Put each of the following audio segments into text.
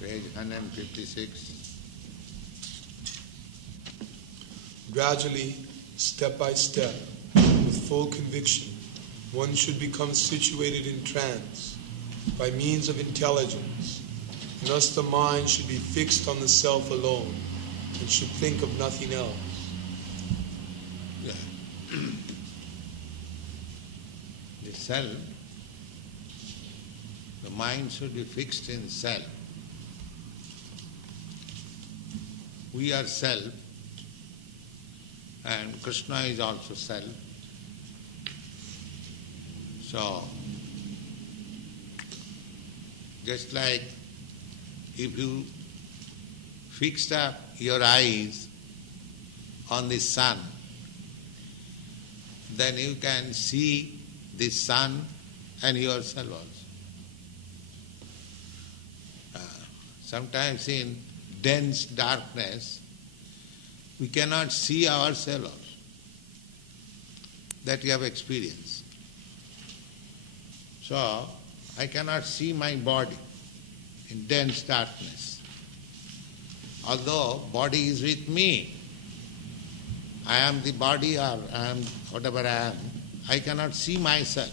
Page 156. Gradually, step by step, with full conviction, one should become situated in trance by means of intelligence, and thus the mind should be fixed on the self alone and should think of nothing else. Yeah. The self, the mind should be fixed in self. We are self, and Krishna is also self. So, just like if you fixed up your eyes on the sun, then you can see the sun and yourself also. Sometimes in dense darkness, we cannot see ourselves also. That you have experienced. So, I cannot see my body in dense darkness. Although body is with me, I am the body or I am whatever I am, I cannot see myself.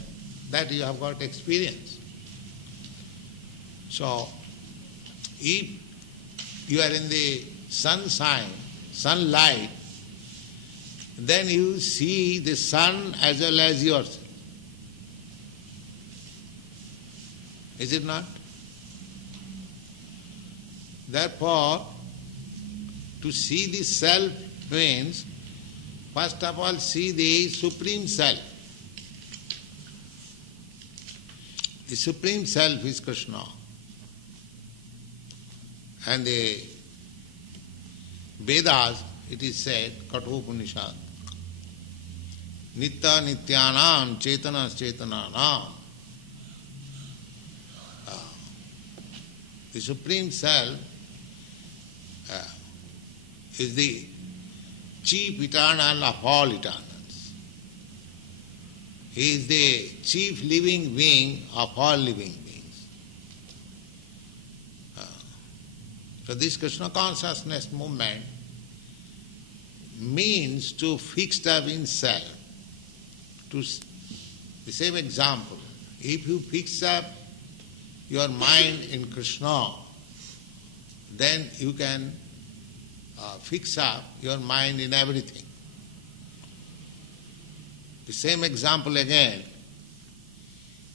That you have got experience. So, if you are in the sunlight, then you see the sun as well as yourself. Is it not? Therefore, to see the self means, first of all, see the Supreme Self. The Supreme Self is Krishna. And the Vedas, it is said, Kathopanishad, Nitya Nityanam Chetana Chetananam. The Supreme Self is the chief eternal of all eternals. He is the chief living being of all living beings. So this Krishna consciousness movement means to fix up in self. To the same example, if you fix up your mind in Krishna, then you can fix up your mind in everything. The same example again,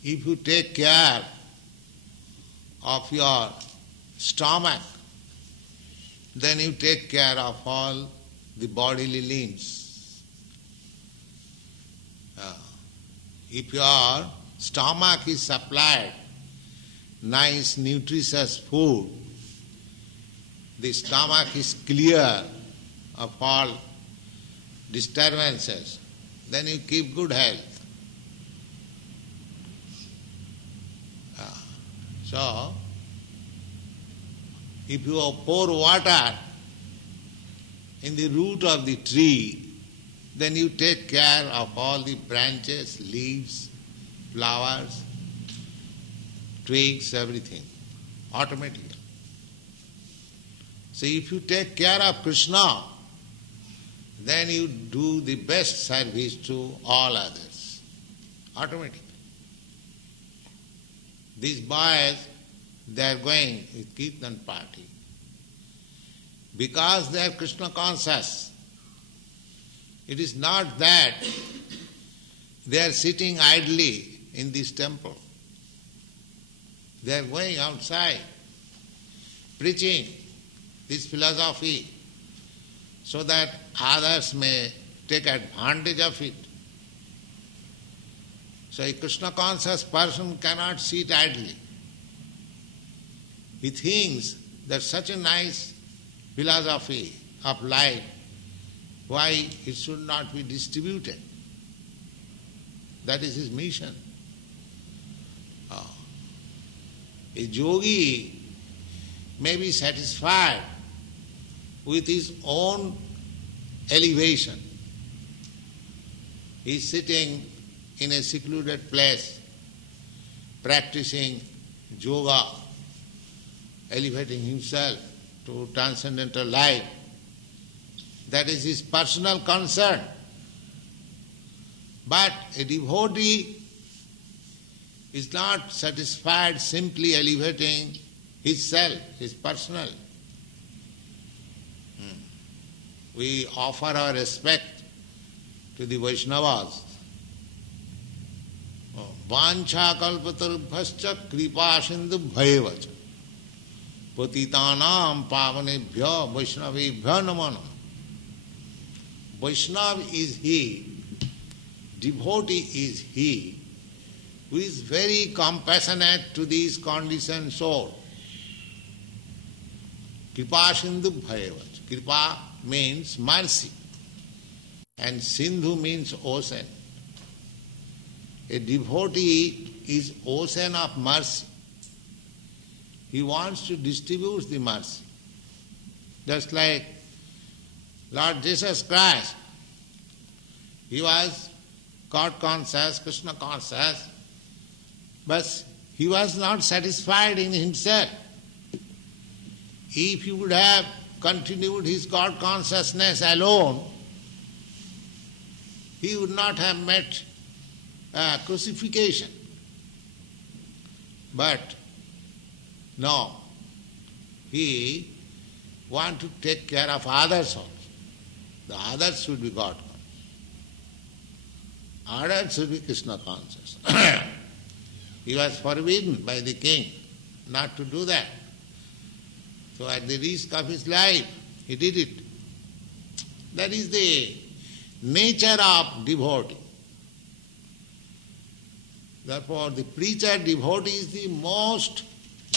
if you take care of your stomach, then you take care of all the bodily limbs. If your stomach is supplied nice nutritious food, the stomach is clear of all disturbances, then you keep good health. So, if you pour water in the root of the tree, then you take care of all the branches, leaves, flowers, twigs, everything, automatically. So if you take care of Krishna, then you do the best service to all others, automatically. These boys, they are going with Kirtan party. Because they are Krishna conscious, it is not that they are sitting idly in this temple. They are going outside, preaching this philosophy so that others may take advantage of it. So a Krishna conscious person cannot sit idly. He thinks that such a nice philosophy of life, why it should not be distributed. That is his mission. A yogi may be satisfied with his own elevation. He is sitting in a secluded place, practicing yoga, elevating himself to transcendental life. That is his personal concern. But a devotee is not satisfied simply elevating his self, his personal. We offer our respect to the Vaishnavas. Vancha kalpatarubhascha kripa sindubhayavacha patitanam pavanebhya vaishnavebhya namanam. Vaishnav is he, devotee is he, who is very compassionate to these conditioned souls. Kripa sindubhayavacha. Kripa means mercy, and Sindhu means ocean. A devotee is ocean of mercy. He wants to distribute the mercy. Just like Lord Jesus Christ, he was God conscious, Krishna conscious, but he was not satisfied in himself. If he would have continued his God consciousness alone, he would not have met crucifixion. But no, he wants to take care of others also. The others should be God conscious. Others should be Krishna conscious. He was forbidden by the king not to do that. So at the risk of his life, he did it. That is the nature of devotee. Therefore, the preacher devotee is the most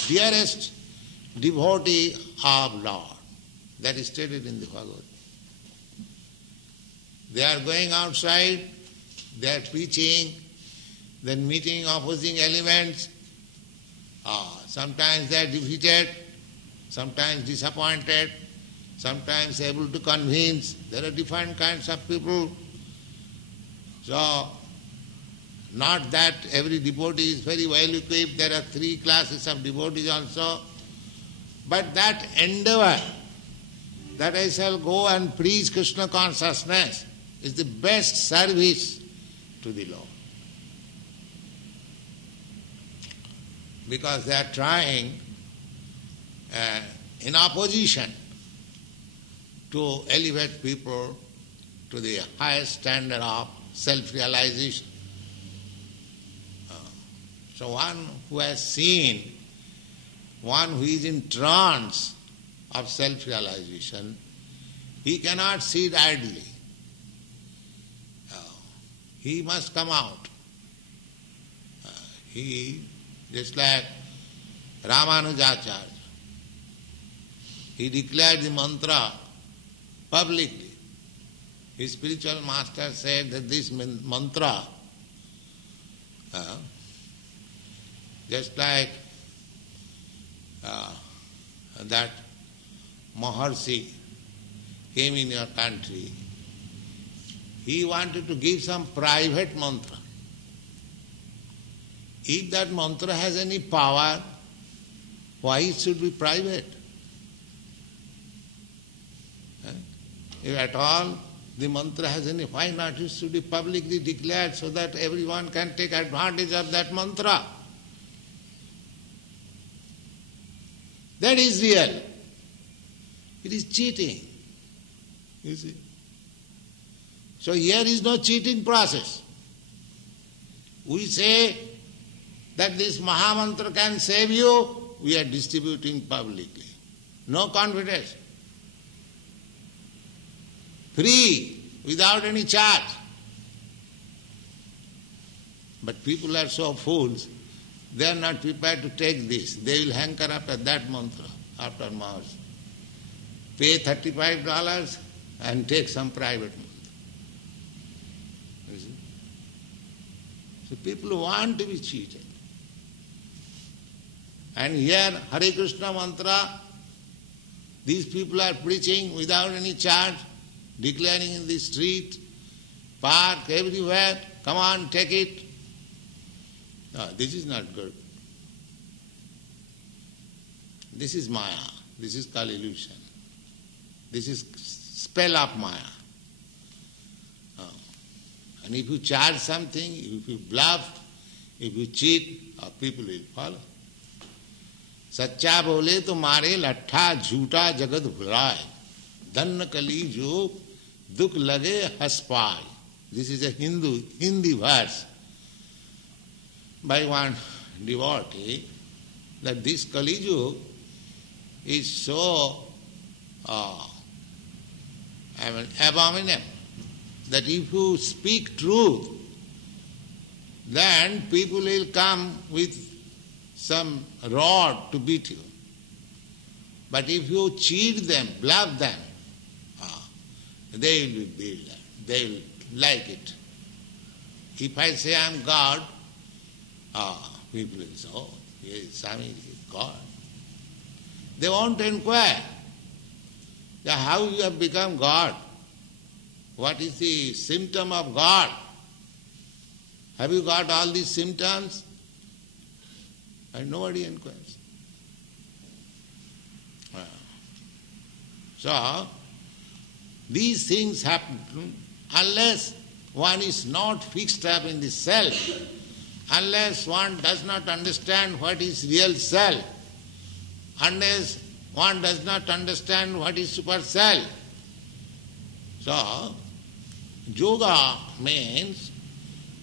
dearest devotee of Lord. That is stated in the Bhagavad. They are going outside, they are preaching, then meeting opposing elements. Sometimes they are defeated, sometimes disappointed, sometimes able to convince. There are different kinds of people. So, not that every devotee is very well equipped. There are 3 classes of devotees also. But that endeavor, that I shall go and preach Krishna consciousness, is the best service to the Lord. Because they are trying in opposition to elevate people to the highest standard of self-realization. So one who has seen, one who is in trance of self-realization, he cannot sit idly. He must come out. He, just like Ramanujacharya, he declared the mantra publicly. His spiritual master said that this mantra, just like that Maharshi came in your country, he wanted to give some private mantra. If that mantra has any power, why it should be private? If at all the mantra has any, why not it should be publicly declared so that everyone can take advantage of that mantra? That is real. It is cheating. You see. So here is no cheating process. We say that this Mahamantra can save you, we are distributing publicly. No confidence. Free, without any charge. But people are so fools, they are not prepared to take this. They will hanker after that mantra, after Maharshi. Pay $35 and take some private mantra. You see? So people want to be cheated. And here, Hare Krishna mantra, these people are preaching without any charge, declaring in the street, park, everywhere, come on, take it. No, this is not good. This is Maya. This is called illusion. This is spell of Maya. And if you charge something, if you bluff, if you cheat, people will follow. सच्चा बोले तो मारे लट्ठा झूठा जगत भुलाए धन कली जो दुख लगे हंस पाए. This is a Hindi verse by one devotee, that this Kali Yuga is so abominable that if you speak truth, then people will come with some rod to beat you. But if you cheat them, bluff them, they will be beat. They will like it. If I say I am God, people will say, oh, yes, Swami is God. They won't inquire how you have become God. What is the symptom of God? Have you got all these symptoms? And nobody inquires. So, these things happen unless one is not fixed up in the self, unless one does not understand what is real self, unless one does not understand what is super self. So, yoga means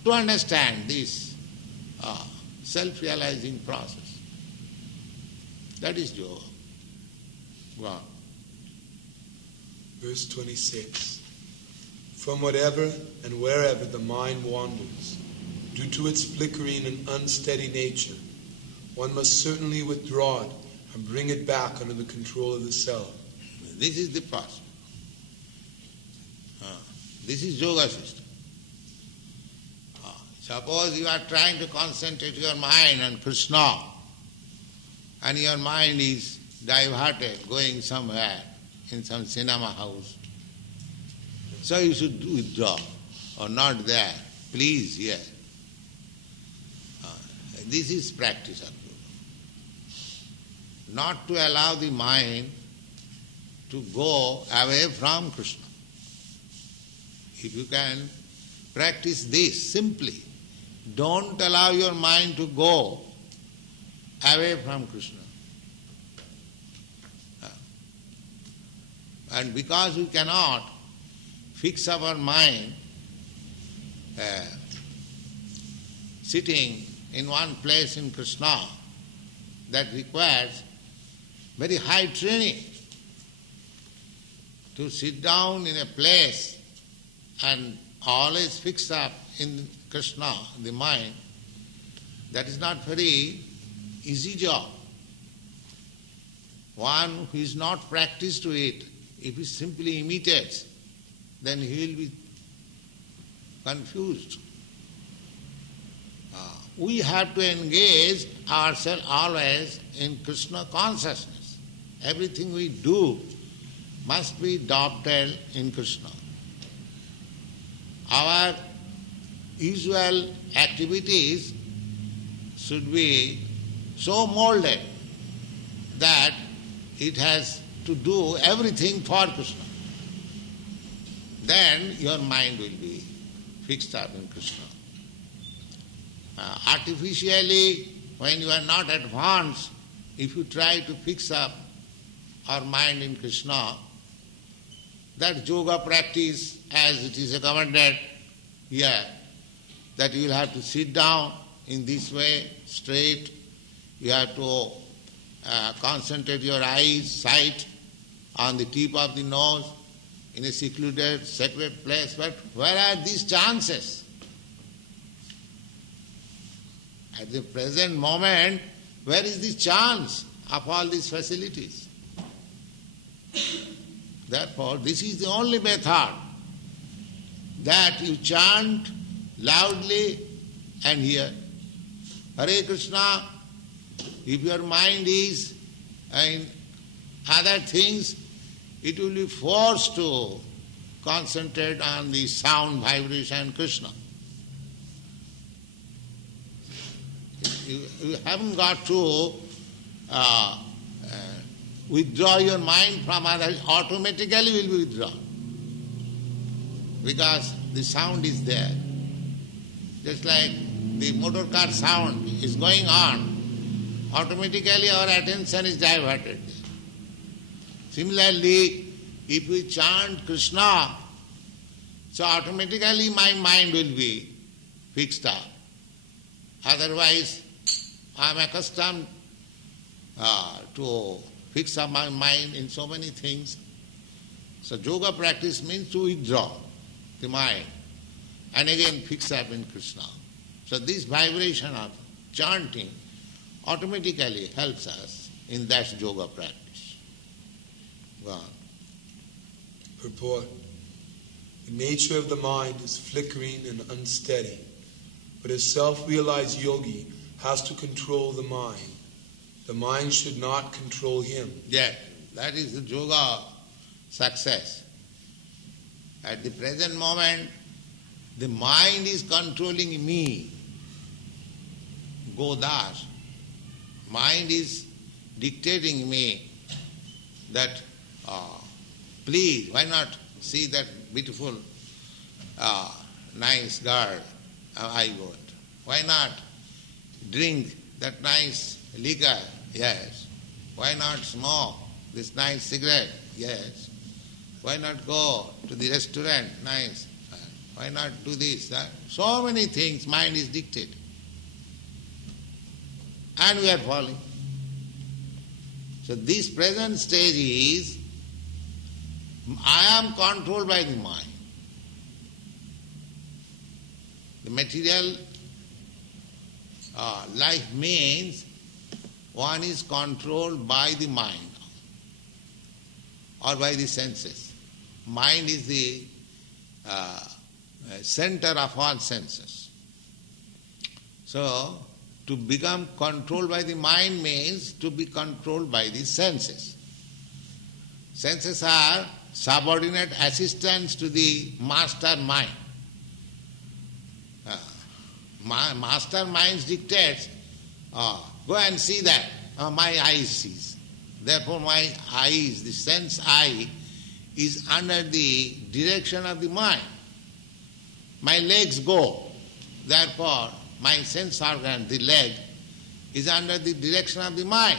to understand this self-realizing process. That is yoga. Go on. Verse 26. From whatever and wherever the mind wanders, due to its flickering and unsteady nature, one must certainly withdraw it and bring it back under the control of the self. This is the process. This is yoga system. Suppose you are trying to concentrate your mind on Krishna and your mind is diverted, going somewhere in some cinema house. So you should withdraw or not there. Please here. This is practice of yoga. Not to allow the mind to go away from Krishna. If you can practice this simply, don't allow your mind to go away from Krishna. And because we cannot fix our mind sitting in one place in Krishna, that requires very high training. To sit down in a place and always fix up in Krishna, the mind, that is not very easy job. One who is not practiced to it, if he simply imitates, then he will be confused. We have to engage ourselves always in Krishna consciousness. Everything we do must be adopted in Krishna. Our usual activities should be so molded that it has to do everything for Krishna. Then your mind will be fixed up in Krishna. Artificially, when you are not advanced, if you try to fix up our mind in Krishna, that yoga practice as it is recommended here, that you will have to sit down in this way, straight, you have to concentrate your eyes, sight on the tip of the nose in a secluded, sacred place. But where are these chances? At the present moment, where is the chance of all these facilities? Therefore, this is the only method, that you chant loudly and hear. Hare Krishna. If your mind is in other things, it will be forced to concentrate on the sound, vibration, Krishna. You haven't got to withdraw your mind from others, automatically will be withdrawn. Because the sound is there. Just like the motor car sound is going on, automatically our attention is diverted. Similarly, if we chant Krishna, so automatically my mind will be fixed up. Otherwise, I am accustomed to fix up my mind in so many things. So yoga practice means to withdraw the mind and again fix up in Krishna. So this vibration of chanting automatically helps us in that yoga practice. Go on. Purport. The nature of the mind is flickering and unsteady, but a self-realized yogi has to control the mind. The mind should not control him. Yeah, that is the yoga success. At the present moment, the mind is controlling me. Godas. Mind is dictating me that, please, why not see that beautiful, nice girl I want? Why not drink that nice liquor? Yes. Why not smoke this nice cigarette? Yes. Why not go to the restaurant? Nice. Why not do this, that? So many things mind is dictating. And we are falling. So this present stage is, I am controlled by the mind. The material life means one is controlled by the mind or by the senses. Mind is the center of all senses. So, to become controlled by the mind means to be controlled by the senses. Senses are subordinate assistants to the master mind. Master mind dictates, go and see that. My eye sees. Therefore my eyes, the sense eye, is under the direction of the mind. My legs go. Therefore my sense organ, the leg, is under the direction of the mind.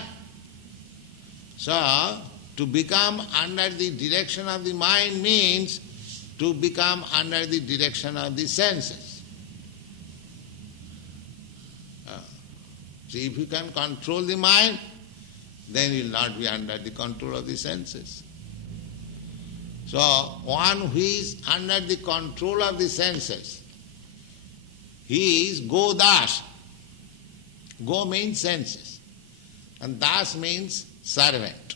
So, to become under the direction of the mind means to become under the direction of the senses. So if you can control the mind, then you will not be under the control of the senses. So one who is under the control of the senses, he is Godas. Go means senses, and Das means servant.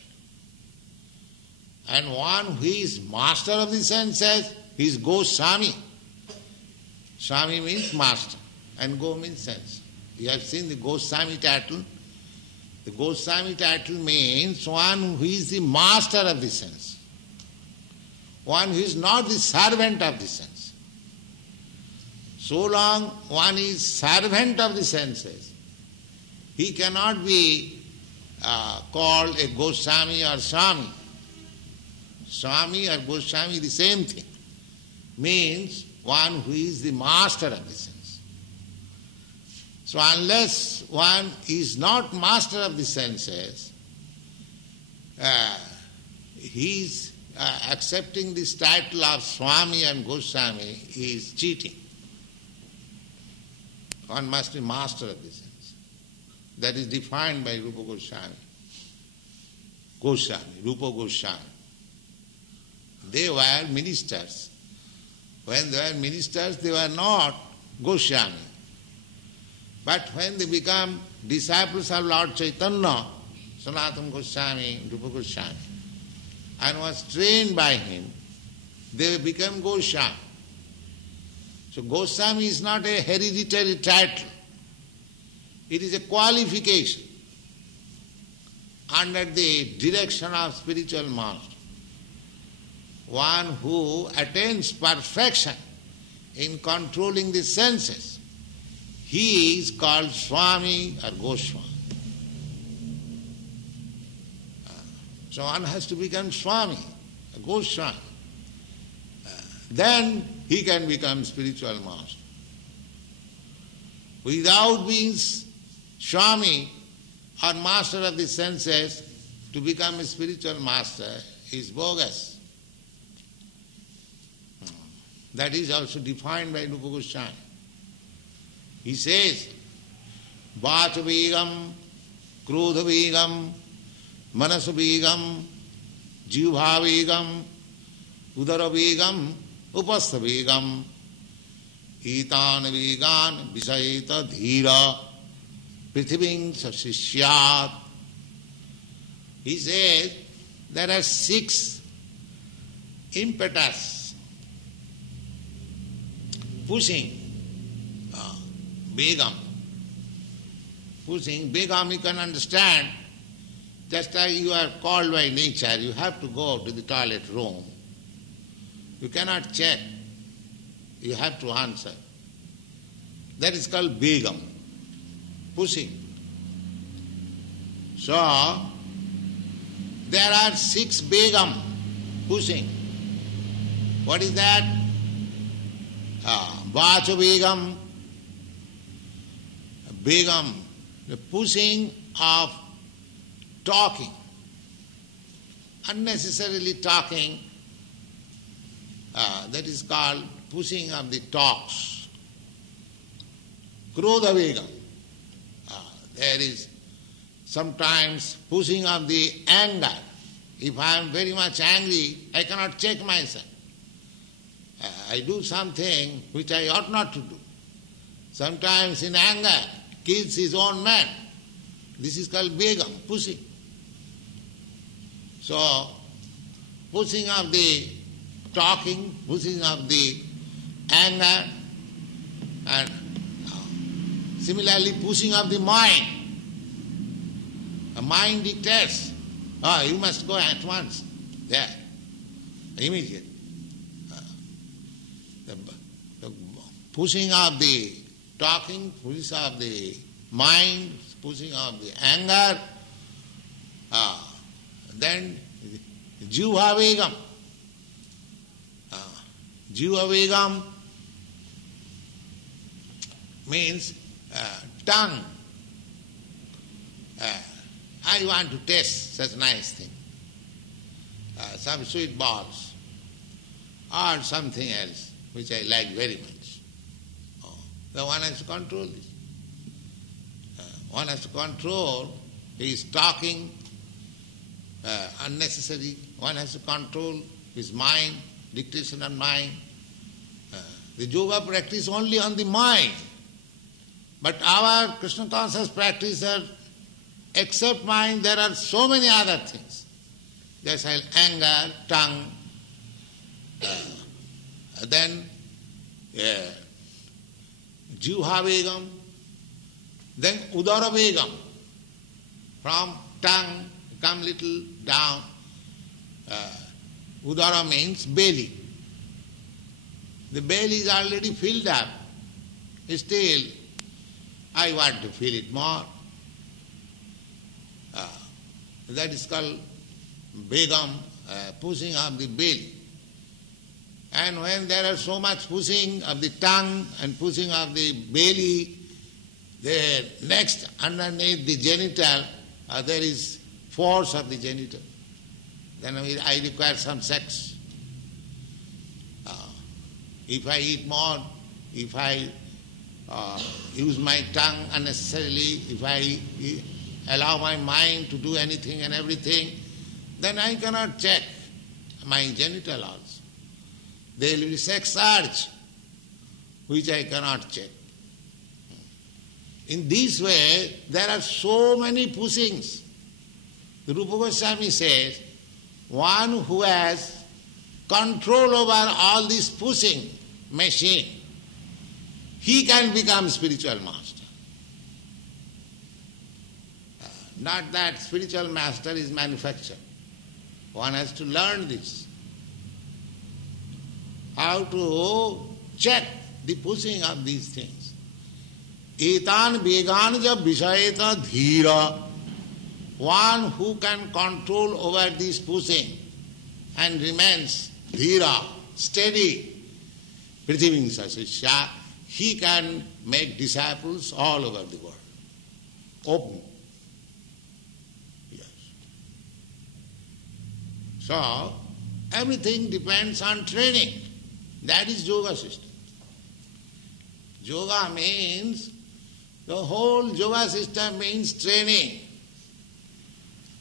And one who is master of the senses, he is Goswami. Swami means master, and Go means sense. You have seen the Goswami title. The Goswami title means one who is the master of the sense. One who is not the servant of the sense. So long one is servant of the senses, he cannot be called a Goswami or Swami. Swami or Goswami, the same thing. Means one who is the master of the sense. So unless one is not master of the senses, he is accepting this title of Swami and Goswami is cheating. One must be master of the sense. That is defined by Rupa Goswami. Rupa Goswami. They were ministers. When they were ministers, they were not Goswami. But when they become disciples of Lord Chaitanya, Sanatana Goswami, Rupa Goswami, and was trained by him, they became Goswami. So Goswami is not a hereditary title. It is a qualification under the direction of spiritual master. One who attains perfection in controlling the senses, he is called Swami or Goswami. So one has to become Swami, a Goswami. Then he can become spiritual master. Without being Swami or master of the senses, to become a spiritual master is bogus. That is also defined by Rupa Goswami. He says, Vacha Vegam, Krodha Vegam, Manasa Vegam, Jivha Vegam, Udara Vegam, Upastha Vegam, Etan Vegan, Visayeta Dhira, Prithiving Sasishyat. He says there are 6 impetus pushing Begam. Pushing Begam, you can understand, just as you are called by nature, you have to go to the toilet room. You cannot check. You have to answer. That is called Begam, pushing. So, there are 6 Begam pushing. What is that? Vacha Begam. Begam, the pushing of talking, unnecessarily talking, that is called pushing of the talks. Krodha Vegam, there is sometimes pushing of the anger. If I am very much angry, I cannot check myself. I do something which I ought not to do. Sometimes in anger, kills his own man. This is called Begam, pushing. So, pushing of the talking, pushing of the anger, and similarly pushing of the mind. The mind dictates, you must go at once, there, immediate. The pushing of the talking, pushing of the mind, pushing of the anger, then Jivha Vegam. Jivha Vegam means tongue. I want to taste such nice thing. Some sweet balls or something else which I like very much. So one has to control this. One has to control his talking, unnecessary. One has to control his mind, dictation on mind. The yoga practice only on the mind. But our Krishna conscious practitioner, except mind, there are so many other things. There's anger, tongue, then Jivha Vegam, then Udara Vegam. From tongue, come little down. Udara means belly. The belly is already filled up. Still, I want to fill it more. That is called Begam, pushing of the belly. And when there are so much pushing of the tongue and pushing of the belly, there next underneath the genital, there is force of the genital. Then I require some sex. If I eat more, if I use my tongue unnecessarily, if I allow my mind to do anything and everything, then I cannot check my genital also. There will be sex urge, which I cannot check. In this way, there are so many pushings. The Rupa Goswami says, one who has control over all this pushing machine, he can become spiritual master. Not that spiritual master is manufactured. One has to learn this. How to check the pushing of these things. Etan vegan ja vishayeta dhira. one who can control over this pushing and remains dhira, steady, prithivingsa sishya, he can make disciples all over the world. Open. Yes. So, everything depends on training. That is yoga system. Yoga means, the whole yoga system means training.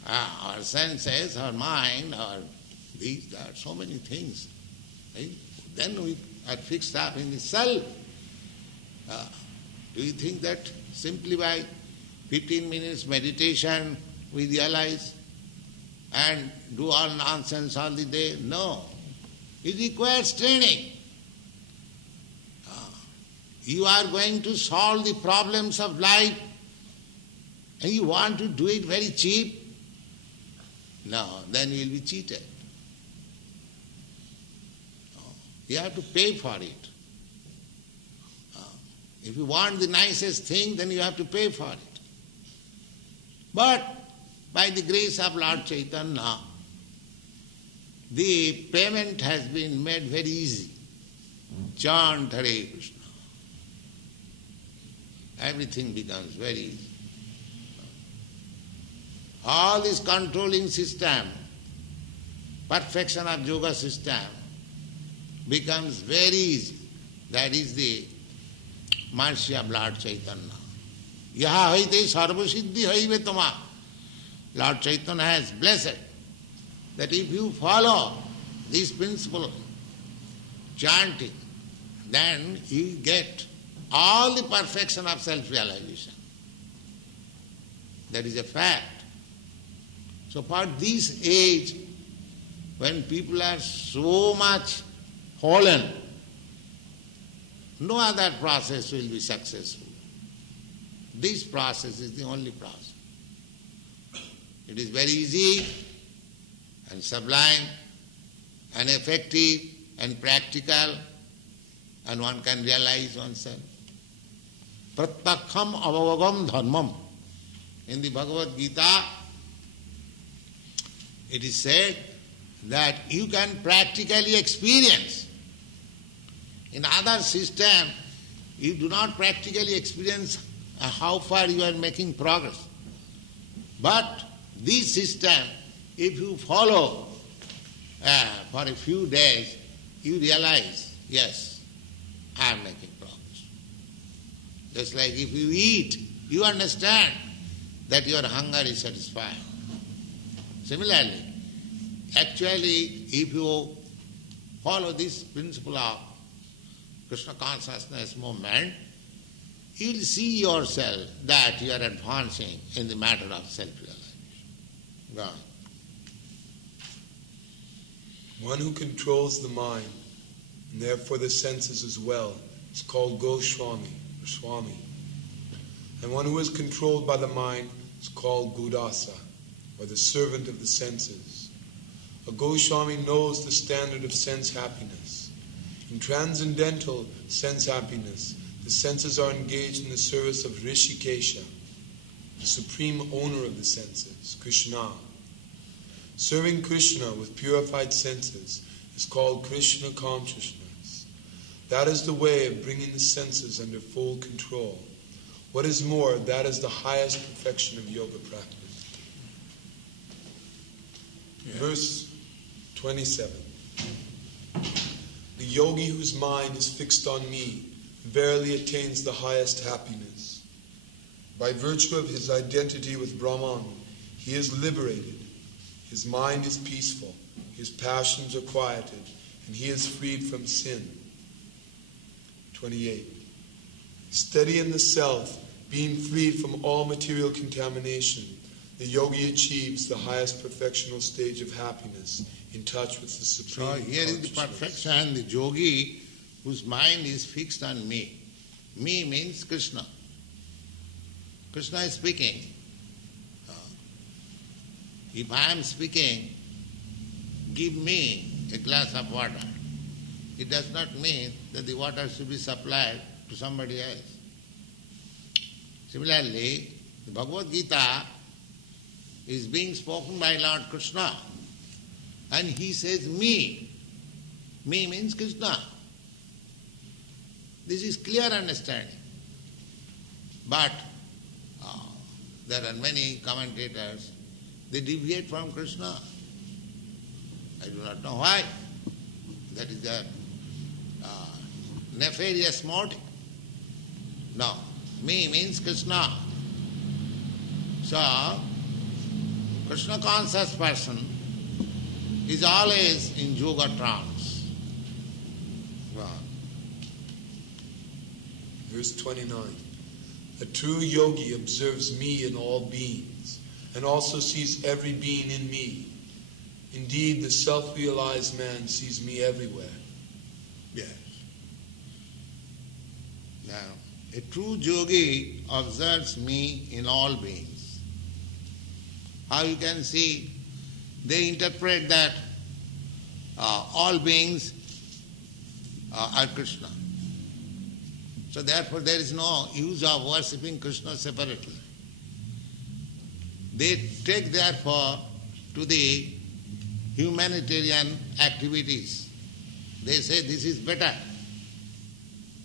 Our senses, our mind, our these, that, so many things. Right? Then we are fixed up in the self. Do you think that simply by 15 minutes meditation we realize and do all nonsense all the day? No. It requires training. You are going to solve the problems of life and you want to do it very cheap? No, then you will be cheated. You have to pay for it. If you want the nicest thing, then you have to pay for it. But by the grace of Lord Chaitanya, the payment has been made very easy. Chant Hare Krishna. Everything becomes very easy. All this controlling system, perfection of yoga system, becomes very easy. That is the mercy of Lord Chaitanya. Yaha haite sarva siddhi haive tama. Lord Chaitanya has blessed that if you follow this principle, chanting, then you get all the perfection of self-realization. That is a fact. So for this age, when people are so much fallen, no other process will be successful. This process is the only process. It is very easy and sublime and effective and practical, and one can realize oneself. Prattakham avavagam dharmam. In the Bhagavad Gita, it is said that you can practically experience. In other system, you do not practically experience how far you are making progress. But this system, if you follow for a few days, you realize, yes, I am making progress. Just like if you eat, you understand that your hunger is satisfied. Similarly, actually, if you follow this principle of Krishna consciousness movement, you will see yourself that you are advancing in the matter of self-realization. Go on. One who controls the mind, and therefore the senses as well, is called Goswami, or Swami. And one who is controlled by the mind is called Gudasa, or the servant of the senses. A Goswami knows the standard of sense happiness. In transcendental sense happiness, the senses are engaged in the service of Rishikesha, the supreme owner of the senses, Krishna. Serving Krishna with purified senses is called Krishna consciousness. That is the way of bringing the senses under full control. What is more, that is the highest perfection of yoga practice. Yeah. Verse 27. The yogi whose mind is fixed on me verily attains the highest happiness. By virtue of his identity with Brahman, he is liberated. His mind is peaceful, his passions are quieted, and he is freed from sin. 28. Steady in the self, being freed from all material contamination, the yogi achieves the highest perfectional stage of happiness, in touch with the Supreme So here is the perfection, the yogi whose mind is fixed on me. Me means Krishna. Krishna is speaking. If I am speaking, give me a glass of water. It does not mean that the water should be supplied to somebody else. Similarly, the Bhagavad Gita is being spoken by Lord Krishna. And he says, me. Me means Krishna. This is clear understanding. But there are many commentators, they deviate from Krishna. I do not know why. That is their nefarious motive. No, me means Krishna. So, Krishna conscious person is always in yoga trance. Wow. Verse 29. A true yogi observes me in all beings and also sees every being in me. Indeed, the self-realized man sees me everywhere. Yes. Now, a true yogi observes me in all beings. How you can see, they interpret that all beings are Krishna. So therefore there is no use of worshipping Krishna separately. They take therefore to the humanitarian activities. They say this is better.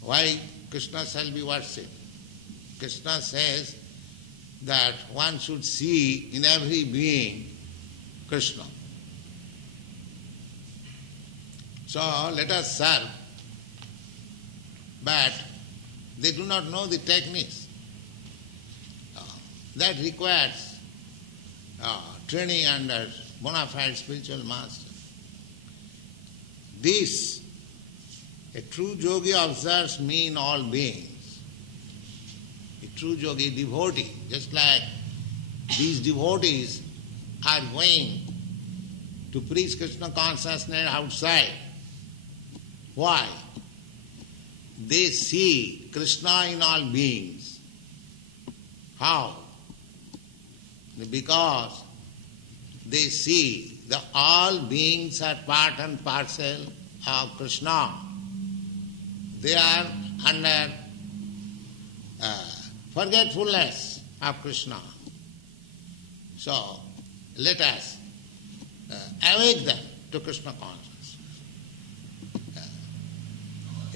Why Krishna shall be worshipped? Krishna says that one should see in every being Krishna. So let us serve, but they do not know the techniques. That requires training under bona fide spiritual master. This, a true yogi observes me in all beings. A true yogi, devotee, just like these devotees are going to preach Krishna consciousness outside. Why? They see Krishna in all beings. How? Because they see that all beings are part and parcel of Krishna. They are under forgetfulness of Krishna. So, let us awake them to Krishna consciousness.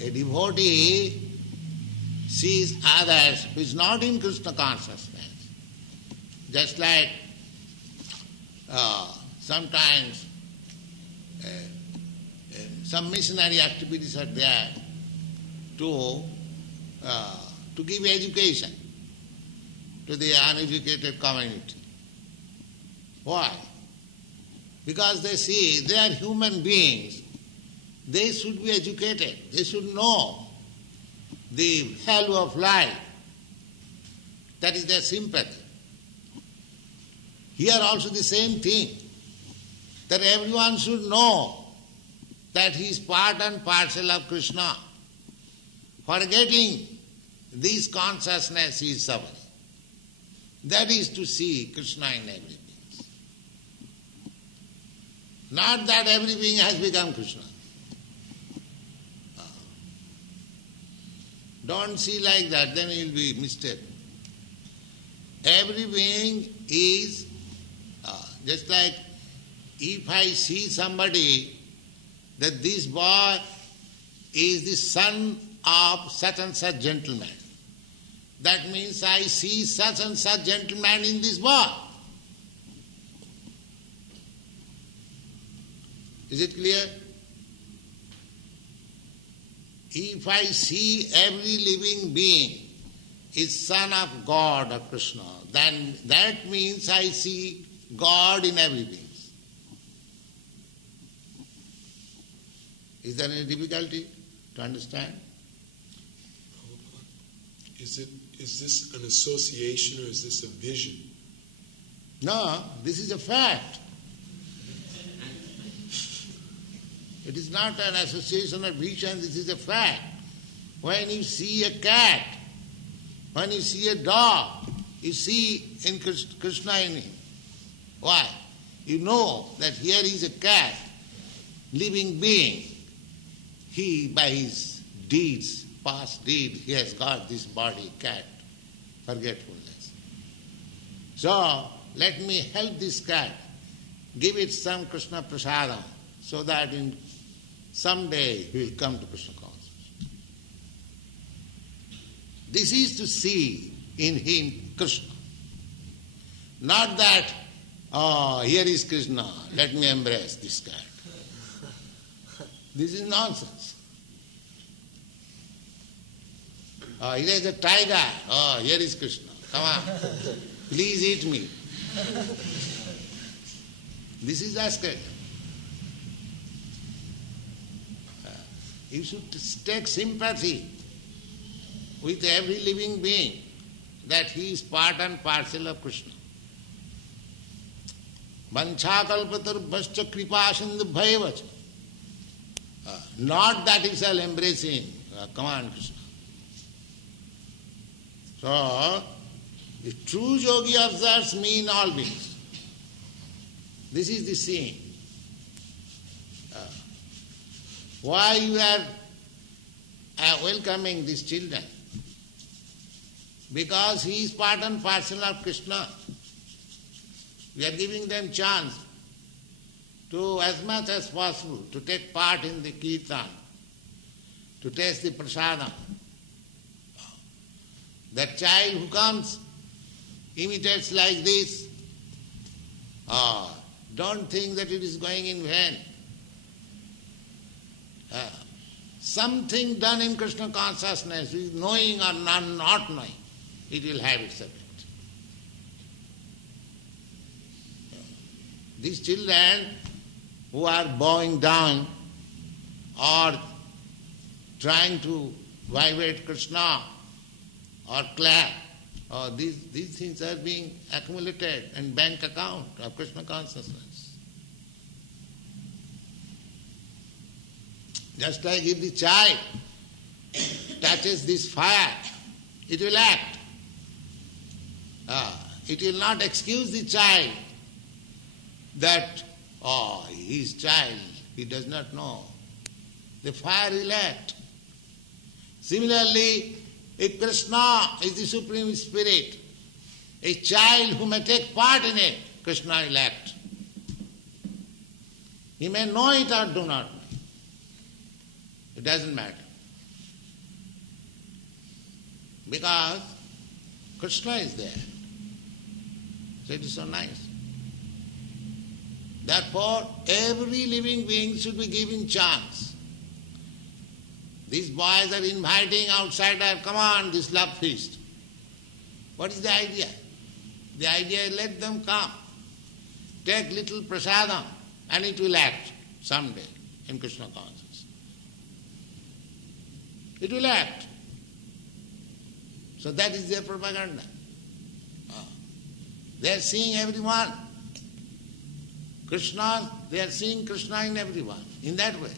A devotee sees others who is not in Krishna consciousness. Just like sometimes some missionary activities are there to give education to the uneducated community. Why? Because they see they are human beings. They should be educated. They should know the value of life. That is their sympathy. Here also the same thing, that everyone should know that he is part and parcel of Krishna. Forgetting this consciousness is suffering. That is to see Krishna in every being. Not that every being has become Krishna. Don't see like that, then you will be mistaken. Every being is just like if I see somebody that this boy is the son of such and such gentleman. That means I see such and such gentleman in this boy. Is it clear? If I see every living being is son of God or Krishna, then that means I see God in every being. Is there any difficulty to understand? Is this an association or is this a vision? No, this is a fact. It is not an association or vision, this is a fact. When you see a cat, when you see a dog, you see in Krishna in him. Why? You know that here is a cat, living being. He, by his deeds, past deed, he has got this body, cat, forgetfulness. So, let me help this cat, give it some Krishna prasadam, so that in someday he will come to Krishna consciousness. This is to see in him Krishna. Not that, oh, here is Krishna, let me embrace this cat. This is nonsense. Oh, here is a tiger, oh, here is Krishna, come on, please eat me. This is asking. You should take sympathy with every living being, that he is part and parcel of Krishna. Vanchakalpatarvascha kripasindubhaivacha. Not that he shall embrace him. Come on, Krishna. So, the true yogi observes me in all beings. This is the scene. Why you are welcoming these children? Because he is part and parcel of Krishna. We are giving them chance to, as much as possible, to take part in the kirtan, to taste the prasadam. That child who comes, imitates like this, don't think that it is going in vain. Something done in Krishna consciousness, knowing or not knowing, it will have its effect. These children who are bowing down or trying to vibrate Krishna or clap, these things are being accumulated in bank account of Krishna consciousness. Just like if the child touches this fire, it will act. It will not excuse the child that, he is child, he does not know. The fire will act. Similarly, if Krishna is the Supreme Spirit, a child who may take part in it, Krishna will act. He may know it or do not know. It doesn't matter. Because Krishna is there. So it is so nice. Therefore, every living being should be given chance. These boys are inviting outsider, come on, this love feast. What is the idea? The idea is let them come. Take little prasadam and it will act someday in Krishna consciousness. It will act. So that is their propaganda. They are seeing everyone. Krishna, they are seeing Krishna in everyone, in that way.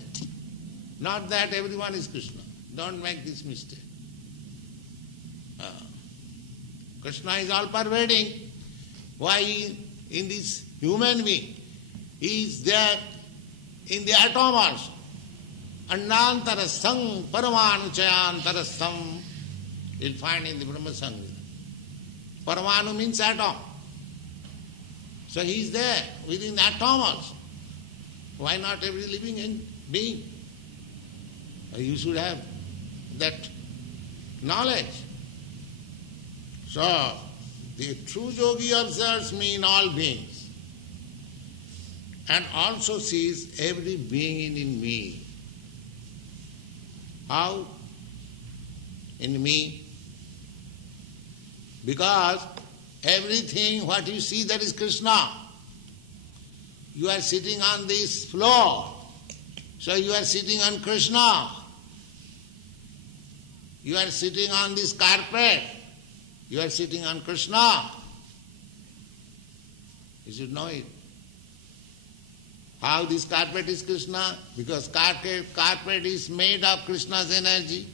Not that everyone is Krishna. Don't make this mistake. Krishna is all pervading. Why in this human being? He is there in the atom also. Annantarastham paramanu chayantarastham. You'll find in the Brahma Samhita. Paramanu means atom. So he is there within the atom also. Why not every living being? You should have that knowledge. So, the true yogi observes me in all beings and also sees every being in me. How? In me. Because everything what you see, that is Krishna. You are sitting on this floor, so you are sitting on Krishna. You are sitting on this carpet, you are sitting on Krishna. You should know it. How this carpet is Krishna? Because carpet is made of Krishna's energy.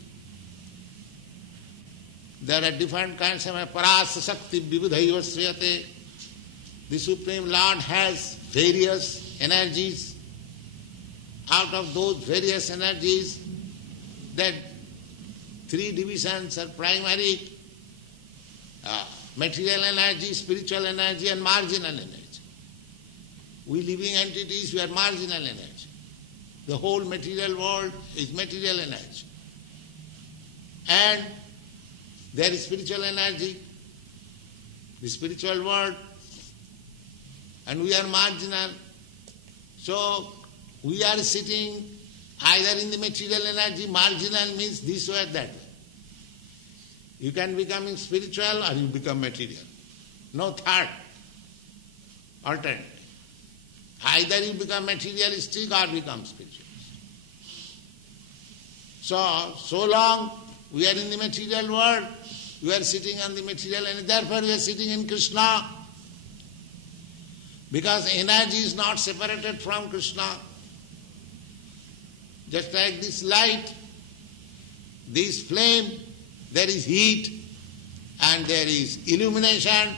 There are different kinds of parasa shakti vibudhaiva sriyate. The Supreme Lord has various energies. Out of those various energies, that three divisions are primary. material energy, spiritual energy and marginal energy. We living entities, we are marginal energy. The whole material world is material energy. And there is spiritual energy, the spiritual world, and we are marginal. So we are sitting either in the material energy, marginal means this way or that way. You can become spiritual or you become material. No third alternative. Either you become materialistic or become spiritual. So long we are in the material world, we are sitting on the material and therefore we are sitting in Krishna. Because energy is not separated from Krishna. Just like this light, this flame, there is heat and there is illumination,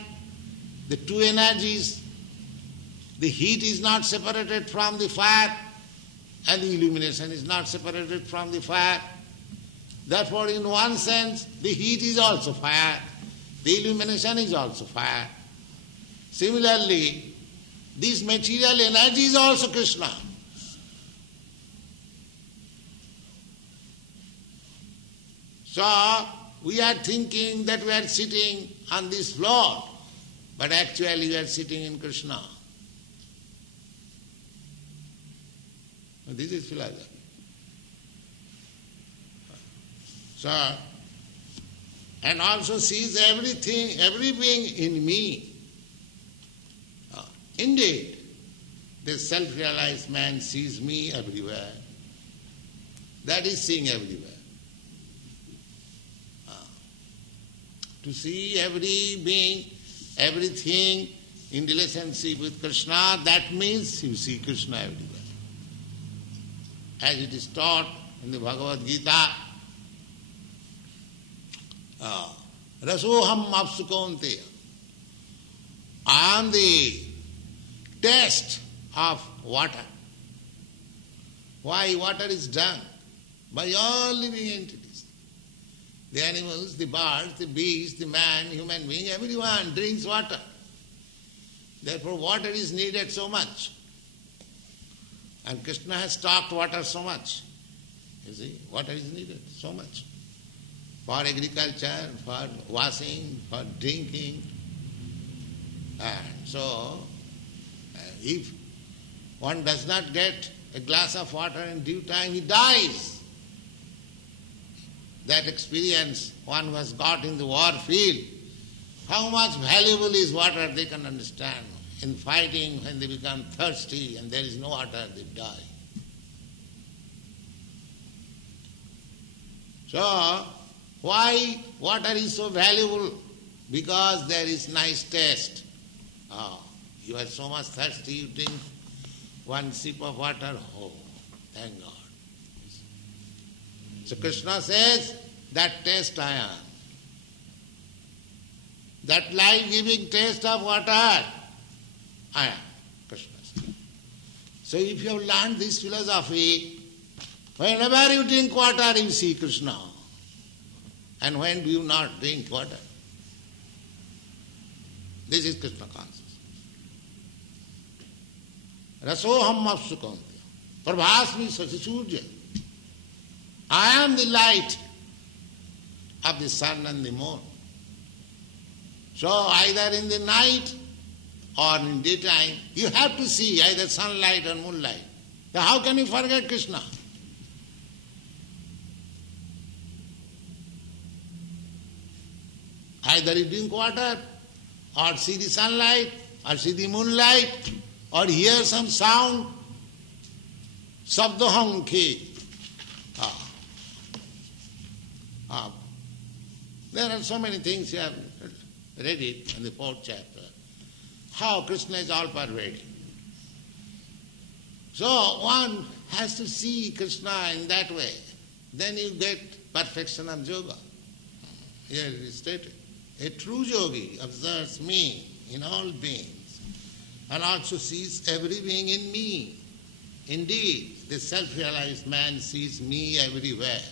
the two energies. The heat is not separated from the fire and the illumination is not separated from the fire. Therefore, in one sense, the heat is also fire, the illumination is also fire. Similarly, this material energy is also Krishna. So, we are thinking that we are sitting on this floor, but actually we are sitting in Krishna. This is philosophy. So, and also sees everything, every being in me. Indeed, the self-realized man sees me everywhere. That is seeing everywhere. To see every being, everything in relationship with Krishna, that means you see Krishna everywhere. As it is taught in the Bhagavad Gita, Rasoham Apsukonteya. I am the taste of water. Why water is drunk? By all living entities. The animals, the birds, the beasts, the man, human being, everyone drinks water. Therefore water is needed so much. And Krishna has stocked water so much. You see, water is needed so much. For agriculture, for washing, for drinking. And so, if one does not get a glass of water in due time, he dies. That experience one who has got in the war field, how much valuable is water, they can understand. In fighting, when they become thirsty and there is no water, they die. So, why water is so valuable? Because there is nice taste. You are so much thirsty, you drink one sip of water, oh, thank God. So Krishna says, that taste I am. That life-giving taste of water, I am, Krishna says. So if you have learned this philosophy, whenever you drink water, you see Krishna. And when do you not drink water? This is Krishna consciousness. Rasoham apsukonteya. Prabhasmi sasisurya. I am the light of the sun and the moon. So either in the night or in daytime, you have to see either sunlight or moonlight. Now how can you forget Krishna? Either you drink water, or see the sunlight, or see the moonlight, or hear some sound. Sabdoham ki. There are so many things you have read it in the 4th chapter. How Krishna is all pervading. So one has to see Krishna in that way. Then you get perfection of yoga. Here it is stated. A true yogi observes me in all beings and also sees every being in me. Indeed, the self-realized man sees me everywhere.